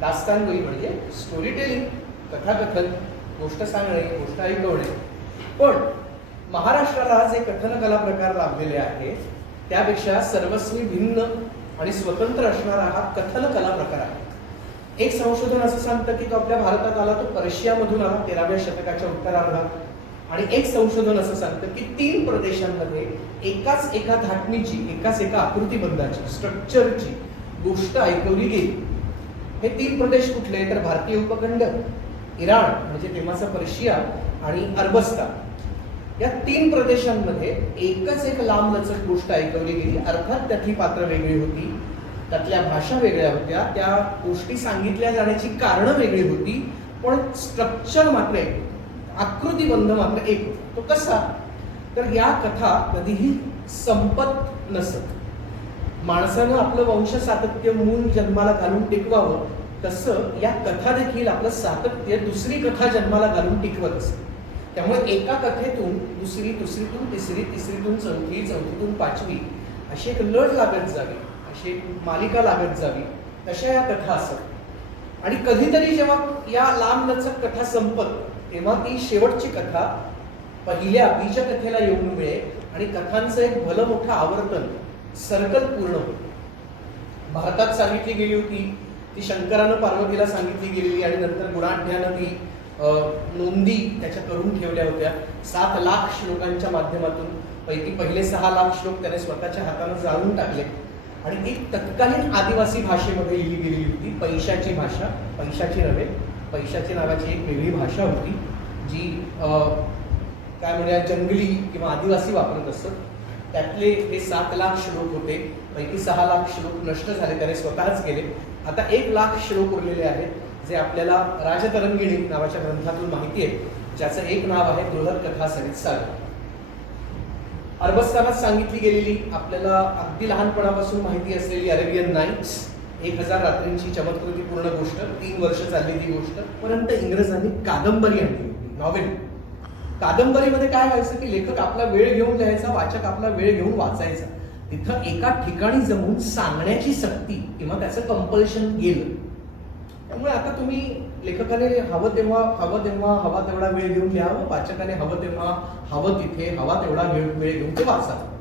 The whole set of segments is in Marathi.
दास्तानगोई म्हणजे स्टोरी टेलिंग कथाकथन गोष्ट सांगणे गोष्ट ऐकवणे. पण महाराष्ट्राला जे कथन कला प्रकार लाभलेले आहे त्यापेक्षा सर्वस्वी भिन्न आणि स्वतंत्र असणारा हा कथन कला प्रकार आहे. एक संशोधन असं सांगतं की तो आपल्या भारतात आला तो पर्शियामधून आला तेराव्या शतकाच्या उत्तरार्धात. आणि एक संशोधन असं सांगतं की तीन प्रदेशांमध्ये एकाच एका धाटणीची एकाच एका आकृतीबंधाची स्ट्रक्चरची गोष्ट ऐकवली गेली. हे तीन प्रदेश कुठले तर भारतीय उपखंड इराण म्हणजे तेव्हाचा पर्शिया आणि अरबस्तान. या तीन प्रदेशांमध्ये एकच एक लांब लचक गोष्ट ऐकवली गेली. अर्थात त्यातली पात्र वेगळी होती त्यातल्या भाषा वेगळ्या होत्या त्या गोष्टी सांगितल्या जाण्याची कारणं वेगळी होती पण स्ट्रक्चर मात्र एक आकृतीबंध मात्र एक होता. तो कसा? तर या कथा कधीही संपत नसत. माणसानं आपलं वंश सातत्य मूल जन्माला घालून टिकवावं तसं या कथा देखील आपलं सातत्य दुसरी कथा जन्माला घालून टिकवत असते. त्यामुळे एका कथेतून दुसरी दुसरीतून तिसरी तिसरीतून चौथी चौथीतून पाचवी अशी एक लढ लागत जावी अशी एक मालिका लागत जावी तशा या कथा असत आणि कधीतरी जेव्हा या लांब लचक कथा संपत तेव्हा ती शेवटची कथा पहिल्या बीज कथेला येऊन मिळेल आणि कथांचं एक भलं मोठं आवर्तन सर्कल पूर्ण होतं. भारतात सांगितली गेली होती ती शंकरानं पार्वतीला सांगितली गेलेली आणि नंतर गुणाढ्यानं ती नोंदी त्याच्या करून ठेवल्या होत्या. सात लाख श्लोकांच्या माध्यमातून पैकी पहिले सहा लाख श्लोक त्याने स्वतःच्या हातानं जाळून टाकले. आणि ती तत्कालीन आदिवासी भाषेमध्ये लिहिली गेलेली होती पैशाची भाषा पैशाची नव्हे पैशाची नावाची एक वेगळी भाषा होती जी काय म्हणूया जंगली किंवा आदिवासी वापरत असत. त्यातले हे सात लाख श्लोक होते. पैकी सहा लाख श्लोक नष्ट झाले त्याने स्वतःच गेले आता एक लाख श्लोक उरलेले आहेत जे आपल्याला राजतरंगिणी नावाच्या ग्रंथातून माहिती आहे. ज्याचं एक नाव आहे बृहत कथा सरित सागर अरबस्तानात सांगितली गेलेली आपल्याला अगदी लहानपणापासून माहिती असलेली अरेबियन नाईट्स एक हजार रात्रींची चमत्कृतीपूर्ण गोष्ट तीन वर्ष चालली ती गोष्ट पर्यंत इंग्रजांनी कादंबरी आणली होती नॉवेल. कादंबरीमध्ये काय व्हायचं की लेखक आपला वेळ घेऊन लिहायचा वाचक आपला वेळ घेऊन वाचायचा. तिथं एका ठिकाणी जमून सांगण्याची सक्ती किंवा त्याचं कंपल्शन गेलं. त्यामुळे आता तुम्ही लेखकाने हवं तेव्हा हवं तेव्हा हवा तेवढा वेळ घेऊन लिहावं वाचकाने हवं तेव्हा हवं तिथे हवा तेवढा वेळ वेळ घेऊन ते वाचावं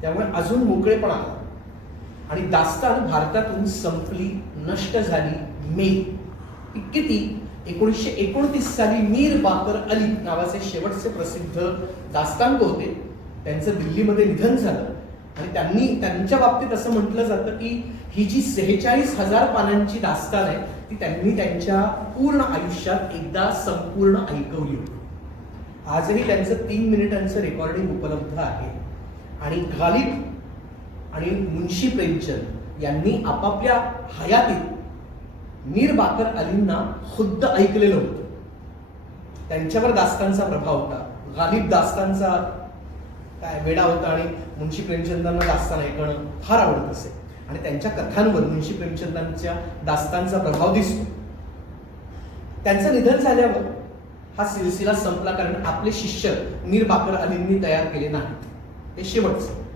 त्यामुळे अजून मोकळेपणा आला आणि दास्तान भारतातून संपली नष्ट झाली मे किती एकोणीसशे एकोणतीस साली मीर बाकर अली नावाचे शेवटचे प्रसिद्ध दास्तांग होते. त्यांचं दिल्लीमध्ये निधन झालं. आणि त्यांनी त्यांच्या बाबतीत असं म्हटलं जातं की ही जी सेहेचाळीस हजार पानांची दास्तान आहे ती त्यांनी त्यांच्या पूर्ण आयुष्यात एकदा संपूर्ण ऐकवली होती. आजही त्यांचं तीन मिनिटांचं रेकॉर्डिंग उपलब्ध आहे. आणि घालिब आणि मुन्शी प्रेमचंद यांनी आपापल्या हयातीत मीर बाकर अलींना खुद्द ऐकलेलं होतं. त्यांच्यावर दास्तांचा प्रभाव होता. गालिब दास्तांचा काय वेडा होता आणि मुंशी प्रेमचंदांना दास्तान ऐकणं फार आवडत असे. आणि त्यांच्या कथांवर मुंशी प्रेमचंदांच्या दास्तांचा प्रभाव दिसतो. त्यांचं निधन झाल्यावर हा सिलसिला संपला कारण आपले शिष्य मीर बाकर अलींनी तयार केले नाहीत. हे शेवटचं.